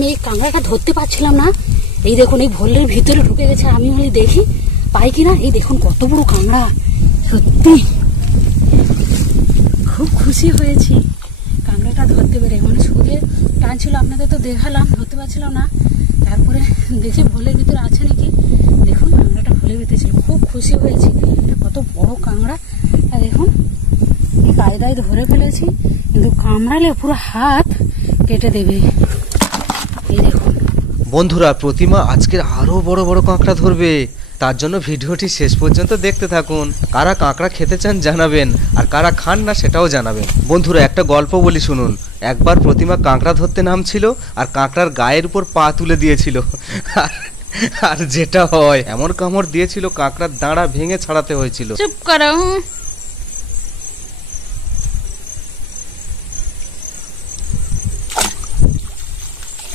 আমি এই কাঁকড়াটা ধরতে পারছিলাম না। এই দেখুন এই ভল্লের ভিতরে ঢুকে গেছে, আমি বলি দেখি পাই কিনা। এই দেখুন কত বড় কাঁকড়া, সত্যি খুব খুশি হয়েছি কাঁকড়াটা ধরতে পেরে। মানে সুদে টানছিল, আপনাদের তো দেখালাম, ধরতে পারছিলাম না। তারপরে দেখি ভোলের ভিতরে আছে নাকি, দেখুন কাঁকড়াটা ভোলের ভিতরে ছিল। খুব খুশি হয়েছি, এটা কত বড় কাঁকড়া। আর দেখুন এই কায়দায় ধরে ফেলেছি, কিন্তু কামড়ালে পুরো হাত কেটে দেবে। এই দেখুন বন্ধুরা, প্রতিমা আজকের আরো বড় বড় কাঁকড়া ধরবে, তার জন্য ভিডিওটি শেষ পর্যন্ত দেখতে থাকুন। কারা কাঁকড়া খেতে চান জানাবেন, আর কারা খান না সেটাও জানাবেন। বন্ধুরা, একটা গল্প বলি শুনুন। একবার প্রতিমা কাঁকড়া ধরতে নামছিল, আর কাঁকড়ার গায়ের উপর পা তুলে দিয়েছিল। আর যেটা হয়, এমন কামড় দিয়েছিল কাঁকড়ার দাঁড়া ভেঙে ছাড়াতে হয়েছিল। চুপ করো।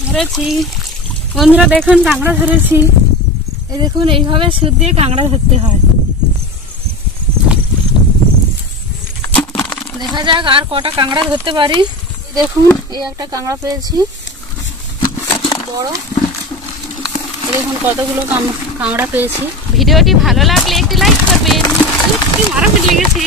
ধরেছি বন্ধুরা, দেখুন কাঁকড়া ধরেছি। এই দেখুন এইভাবে সুদ দিয়ে কাঁকড়া ধরতে হয়। দেখা যাক আর কটা কাঁকড়া ধরতে পারি। দেখুন এই একটা কাঁকড়া পেয়েছি বড়। দেখুন কতগুলো কাঁকড়া পেয়েছি। ভিডিওটি ভালো লাগলে একটি লাইক করবেন। মারামারি লেগেছে।